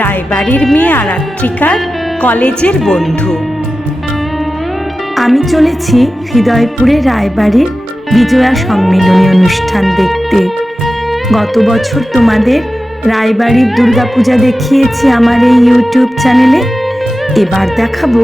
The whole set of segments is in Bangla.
রায়বাড়ির মেয়ে আরাত্রিকার কলেজের বন্ধু। আমি চলেছি হৃদয়পুরের রায়বাড়ির বিজয়া সম্মিলনী অনুষ্ঠান দেখতে। গত বছর তোমাদের রায়বাড়ির দুর্গাপূজা দেখিয়েছি আমার এই ইউটিউব চ্যানেলে। এবার দেখাবো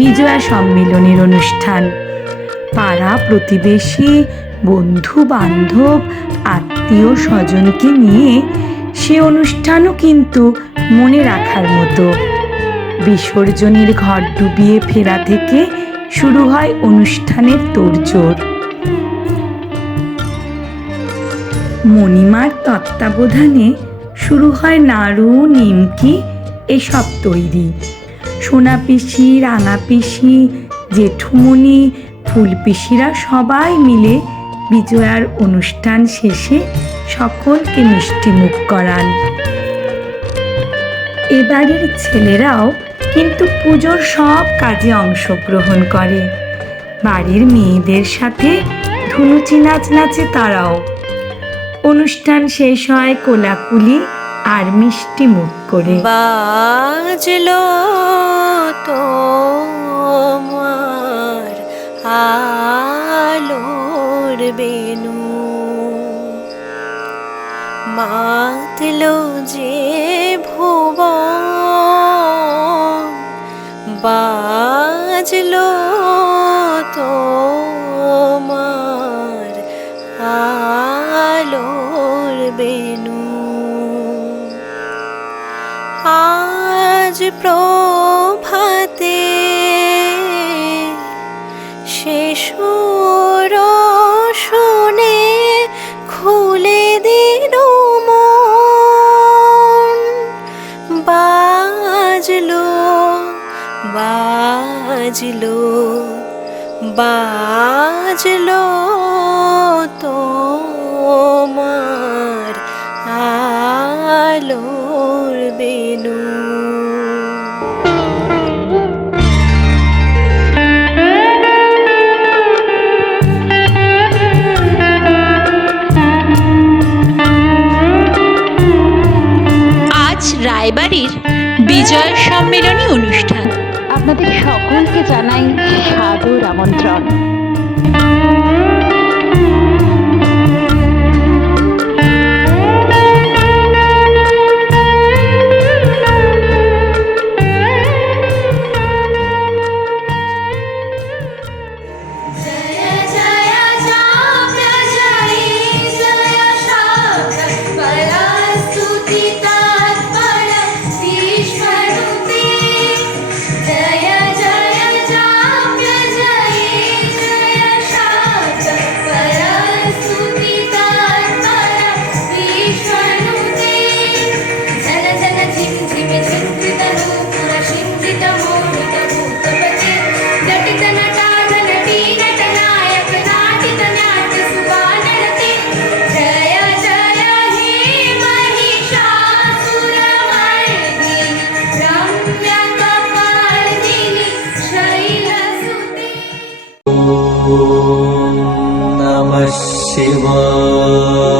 বিজয়া সম্মিলনীর অনুষ্ঠান। পাড়া প্রতিবেশী, বন্ধু বান্ধব, আত্মীয় স্বজনকে নিয়ে সে অনুষ্ঠানও কিন্তু মনে রাখার মতো। বিসর্জনের ঘট ডুবিয়ে ফেরা থেকে শুরু হয় অনুষ্ঠানের তোড়জোড়। মণিমার তত্ত্বাবধানে শুরু হয় নাড়ু, নিমকি এসব তৈরি। সোনা পিসি, রাঙা পিসি, জেঠুমণি, ফুল পিসিরা সবাই মিলে বিজয়ার অনুষ্ঠান শেষে সকলকে মিষ্টিমুখ করান। এবাড়ির ছেলেরাও কিন্তু পুজোর সব কাজে অংশগ্রহণ করে। বাড়ির মেয়েদের সাথে ধুনুচি নাচ নাচে তারাও। অনুষ্ঠান শেষ হয় কোলাকুলি আর মিষ্টি মুখ করে। বাজলো তোমার আলোর বেনু, মাতলো যে ভুবন, বাজলো তোমার আলোর বেনু। আজ প্রভাতে সে সুর শুনে খুলে দিল মন। বাজলো বাজলো বাজলো তোমার আলোর বেনু। আজ রায়বাড়ির বিজয় সম্মেলনী অনুষ্ঠান। আপনাদের সকলকে জানাই সাদর আমন্ত্রণ।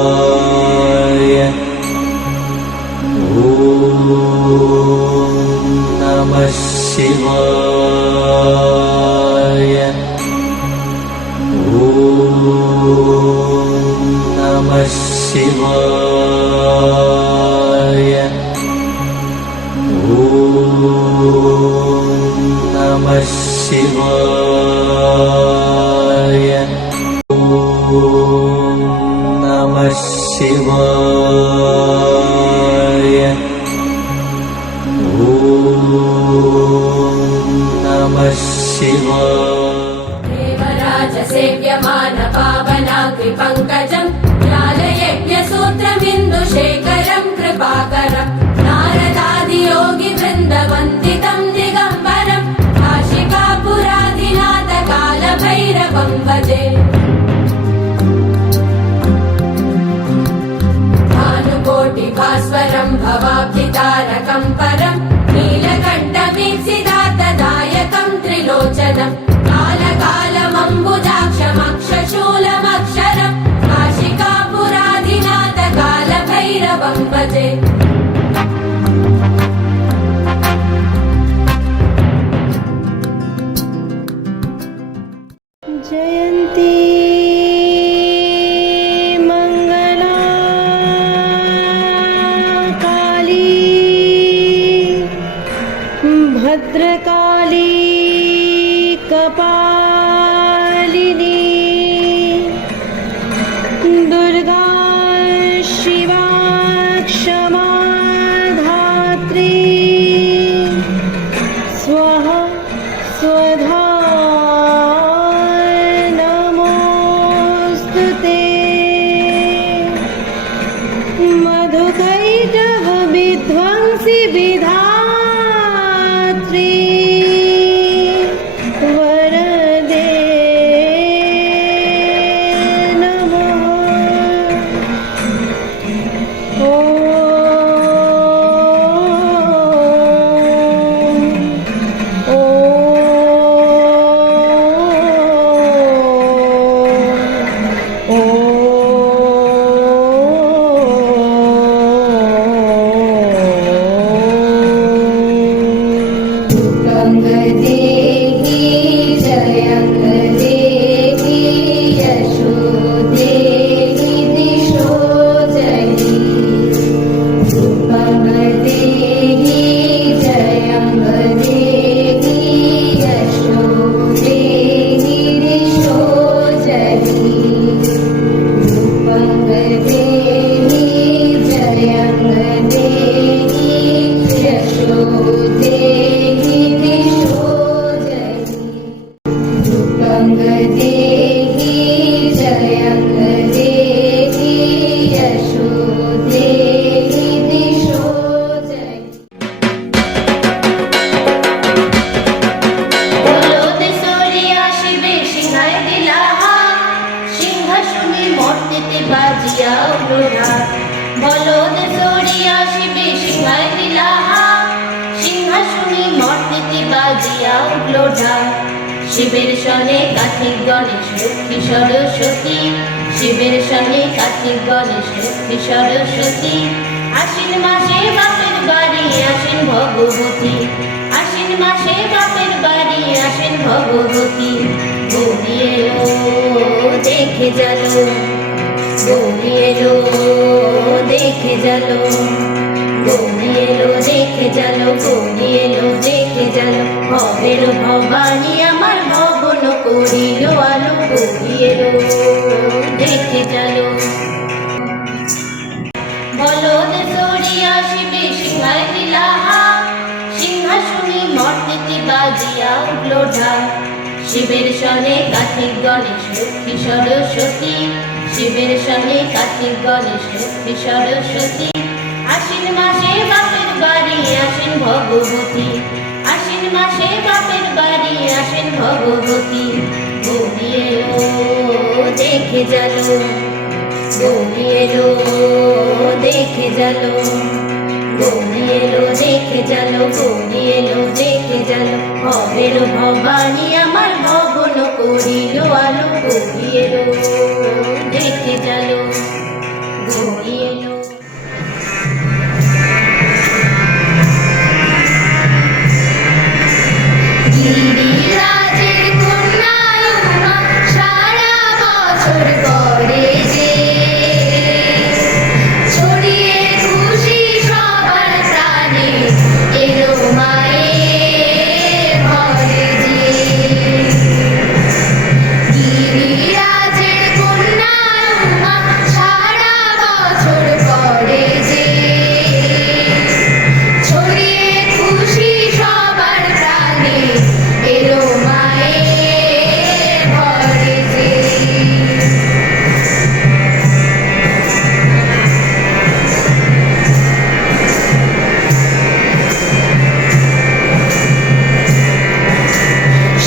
शिवाय ॐ नमः शिवाय ॐ नमः शिवाय ॐ नमः शिवाय नमः शिवाय ॐ नमः शिवाय। देवराज सेव्यमान पावनाग्रिपङ्कजं ज्ञानयज्ञसूत्रमिन्दुशेखरं कृपाकरं नारदादियोगिवृन्दवन्दितं दिगम्बरं काशिकापुराधिनाथ कालभैरवं भजे। भानुकोटिभास्वरं भवाब्धितारकं परं नीलकण्ठमीप्सितार्थदायकं त्रिलोचनं कालकालमम्बुजाक्षमक्षशूलमक्षरं काशिकापुराधिनाथ कालभैरवं भजे। भद्रकाली कपालिनी दुर्गा शिवा क्षमा धात्री स्वाहा स्वधा नमोस्तुते मधुकैटभ विध्वंसी विधात्री वरदे नमः गङ्गदेवी जयङ्गदेवी यशो देवी दिशो जयी गङ्गदेवी जयङ्गदेवी यशो देवी दिशो जयी गङ्गदेवी जयङ्गदेवी यशो देवी दिशो जयी गङ्गदेवी जयङ्गदेवी यशो देवी दिशो जयी বলো দেশরিয়া শিবে সিংহায় দিলাহা সিংহাসনে মর্তেতে বাজিয়া উড়োরা বলো দেশরিয়া শিবে সিংহায় দিলাহা সিংহাসনে মর্তেতে বাজিয়া উড়োরা শিবের সনে কার্তিক গণেশ লক্ষ্মী সরস্বতী শিবের সনে কার্তিক গণেশ লক্ষ্মী সরস্বতী আশ্বিন মাসে বাপের বাড়ি আসেন ভগবতী আশ্বিন মাসে বাপের বাড়ি আসেন ভগবতী গৌরী এলো দেখে জালো গৌরী এলো দেখে জালো গৌরী এলো দেখে জালো গৌরী এলো দেখে জালো ভবের ভবানী আমার ভবন করিল আলো গৌরী এলো দেখে জালো বলো দেশরিয়া শিবে সিংহায় দিলাহা সিংহাসনে মর্তেতে বাজিয়া উঠল ঢাক শিবের সনে কার্তিক গণেশ লক্ষ্মী সরস্বতী শিবের সনে কার্তিক গণেশ লক্ষ্মী সরস্বতী আশ্বিন মাসে বাপের বাড়ি আসেন ভগবতী আশ্বিন মাসে বাপের বাড়ি আসেন ভগবতী গৌরী এলো দেখে জালো গৌরী এলো দেখে জালো গৌরী এলো দেখে জালো গৌরী এলো দেখে জালো ভবের ভবানী আমার ভবন করিল আলো গৌরী এলো দেখে জালো গৌরী এলো গিরিরাজের কন্যা উমা সারা বছর করে যে ছড়িয়ে খুশি সবার প্রাণে এলো মায়ের ঘরে যে গিরিরাজের কন্যা উমা সারা বছর করে যে ছড়িয়ে খুশি সবার প্রাণে এলো মায়ের ঘরে যে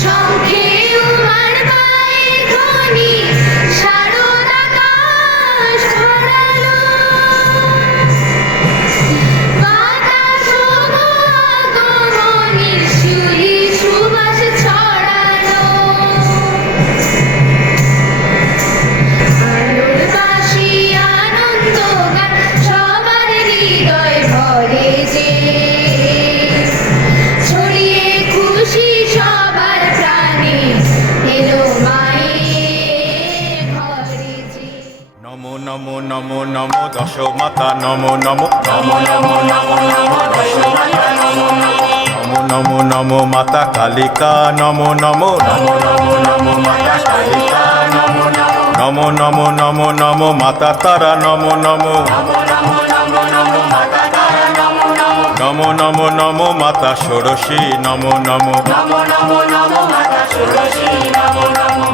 শঙ্খে উমার মায়ের ধ্বনি সারদাকাশ ভরালো বাতাস আগমনীর শিউলি সুবাস ছড়ালো আলোর বাঁশি আনন্দ গান সবার হৃদয় ভরে যে ছড়িয়ে খুশি সবার প্রাণে এলো মায়ের ঘরে যে নমো নমো নমো নমো দশ মাতা নমো নমো নমো নমো নমো নমো দশ মাতা নমো নমো নমো নমো মাতা কালিকা নমো নমো নমো নমো নমো মাতা কালিকা নমো নমো নমো নমো নমো মাতা তারা নমো নমো নমো নমো নমো মাতা ষোড়শী নমো নমো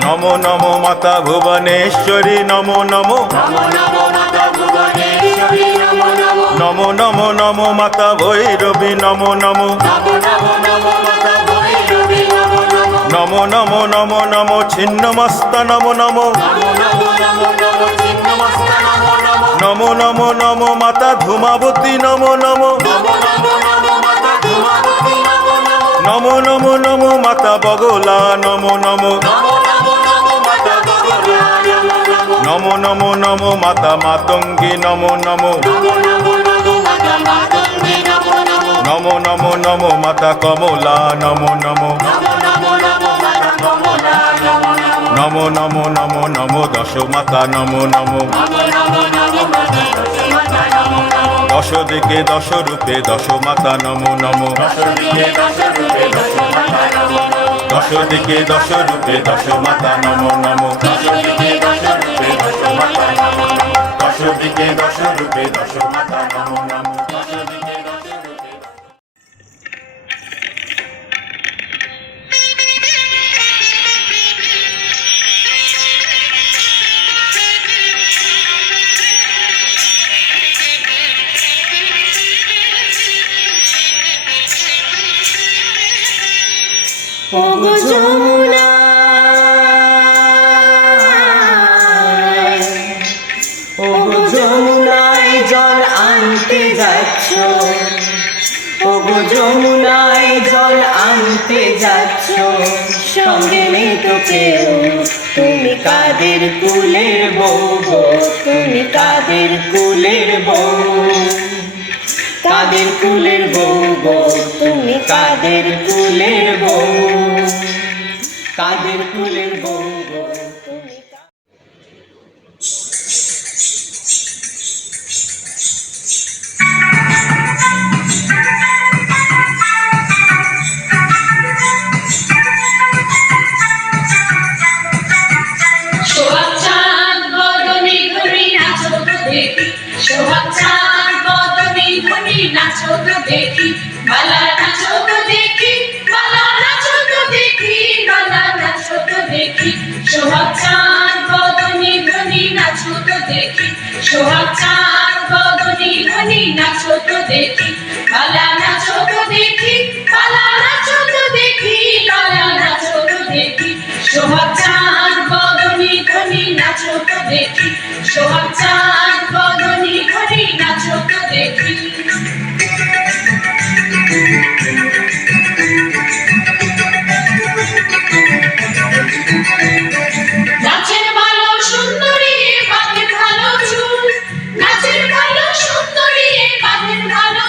নমো নমো মাতা ভুবনেশ্বরী নমো নমো নমো নমো নমো মাতা ভৈরবী নমো নমো নমো নমো নমো নমো ছিন্নমস্তা নমো নমো নমো নমো নমো মাতা ধূমাবতী নমো নমো নমো নমো নমো মাতা বগলা নমো নমো নমো নমো নমো মাতা মাতঙ্গী নমো নমো নমো নমো নমো মাতা কমলা নমো নমো নমো নমো নমো নমো দশ মাতা নমো নমো দশ দিকে দশ রূপে দশ মাতা নমো নমো দশ দিকে দশ রূপে দশ মাতা নমো নমো দশ দিকে দশ রূপে দশ মাতা নমো নমো দশ দিকে দশ রূপে ওগো যমুনা ওগো যমুনায় জল আনতে যাচ্ছ ওগো যমুনায় জল আনতে যাচ্ছ সঙ্গে নেই তো কেউ তুমি কাদের কুলের বউ গো তুমি কাদের কুলের বউ কাদের কুলের বউ গো তুমি কাদের কুলের বউ কাদের কুলের বউ গো তুমি সোহাগ চাঁদ বদনে ঘুরি নাচো তো দেখি সোহাগ চাঁদ বদনে ঘুরি নাচো তো দেখি বালা নাচো তো দেখি বালা নাচো তো দেখি বালা নাচো তো দেখি সোহাগ চাঁদ বদনে ঘুরি নাচো তো দেখি সোহাগ চাঁদ বদনে ঘুরি নাচো তো দেখি বালা নাচো তো দেখি বালা নাচো তো দেখি বালা নাচো তো দেখি সোহাগ চাঁদ বদনে ঘুরি নাচো তো দেখি সোহাগ চাঁদ বদনে ঘুরি নাচো তো দেখি নাচের ভালো সুন্দরী বাঁধের ভালো চুল নাচের ভালো সুন্দরী বাঁধের ভালো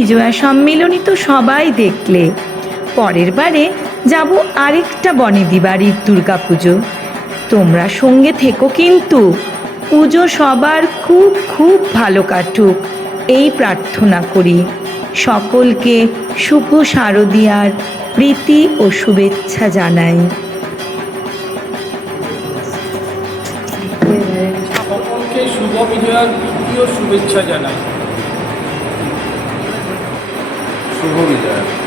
বিজয়া সম্মেলনী তো সবাই দেখলে, পরের বারে যাব আরেকটা বনেদি বাড়ির দুর্গাপুজো। তোমরা সঙ্গে থেকো কিন্তু। পুজো সবার খুব খুব ভালো কাটুক এই প্রার্থনা করি। সকলকে শুভ শারদীয়ার প্রীতি ও শুভেচ্ছা জানাই। সকলকে শুভ বিজয়ার প্রীতি ও শুভেচ্ছা জানাই। শুভ বিজয়।